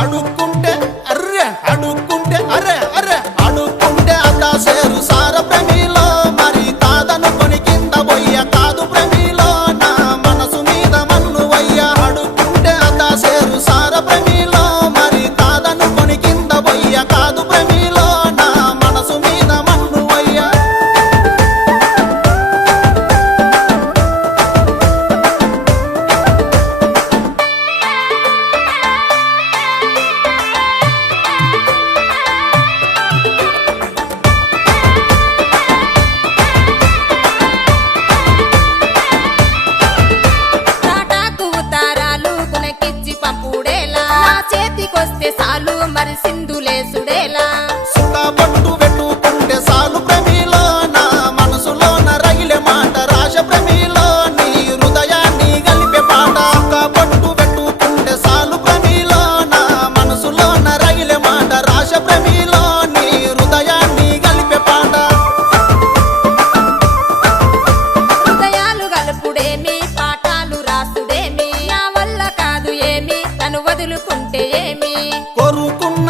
అడుక్కుంటే అర్రె అడుక్కుంటే అరే అరే అడుక్కుంటే అద్దా సేరు సార ప్రేమిలో మరి కాదనుకొని కింద పోయ్య కాదు ప్రేమిలో నా మనసు మీద మన్ను వయ్య అడుక్కుంటే అద్దా సేరు సార ప్రేమిలో మరి కాదనుకొని కింద పోయ్య కాదు ప్రేమిలో నా మనసు మీద మన్ను వయ్య సాలు మరి సింధులేసుడేలా సుఖపట్టు పెట్టుకుంటే సాలు ప్రేమిలో నా మనసులో రగిలే మాట రాజ ప్రేమిలో నీ హృదయాన్ని గలిపే పాట సుఖపట్టు పెట్టుకుంటే సాలు ప్రేమిలో నా మనసులో రగిలే మాట రాజ ప్రేమిలో నీ హృదయాన్ని గలిపే పాట హృదయాలు గలుపుడేమి పాఠాలు రాసుడేమి నా వల్ల కాదు ఏమి తను వదులుకుంటే ఏమి కొరుకున్న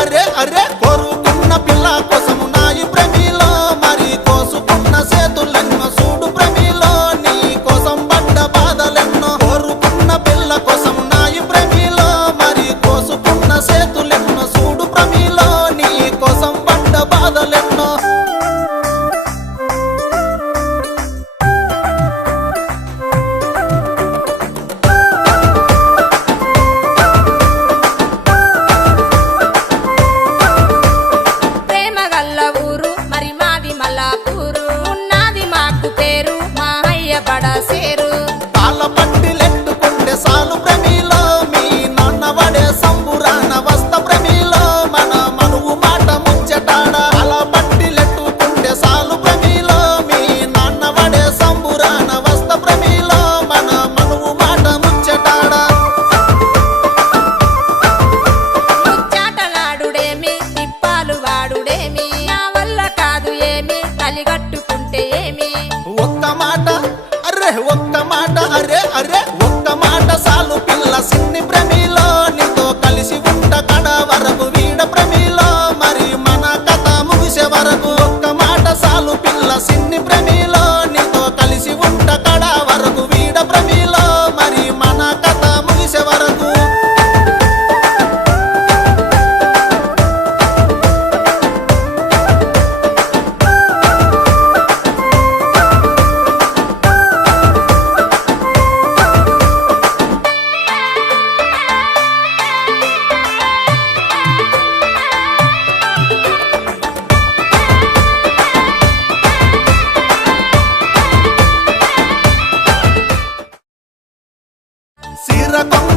అరే అరే కొరుకున్న పిల్ల కోసము నాయి ప్రేమిలో మరి కోసుకున్న చేతులెన్నో చూడు ప్రేమిలో నీ కోసం పడ్డ బాధలెన్నో కొరుకున్న పిల్ల కోసము నాయి ప్రేమిలో మరి కోసుకున్న చేతులెన్నో చూడు ప్రేమిలో నీ కోసం పడ్డ బాధలెన్నో సేరు తాళ పట్టిలెట్టుకుంటే సాలు ప్రేమిలో మీ నాన్న వడే సంబురాన వస్త ప్రేమిలో మన మనువు మాట ముచ్చటాడ అలా పట్టిలెట్టుకుంటే సాలు ప్రేమిలో మీ నాన్న వడే సంబురాన వస్త ప్రేమిలో మన మనువు మాట ముచ్చటాడ ముచ్చాటలాడుడేమి తిప్పాలు వాడుడేమి నా వల్ల కాదు ఏమి కలిగట్టుకుంటే ఏమి ఒక్క మాట అరే అరే ఒక్క మాట సాలు పిల్ల సిన్ని ప్రేమిలో నీతో కలిసి ఉంట కడ వరకు వీడ ప్రేమిలో మరి మన కథ ముగిసే వరకు ఒక్క మాట సాలు పిల్ల సిన్ని ప్రేమిలో నీతో కలిసి ఉంట కడ వరకు వీడ ప్రేమిలో మరి మన కథ ముగిసే వరకు సీర కొంగ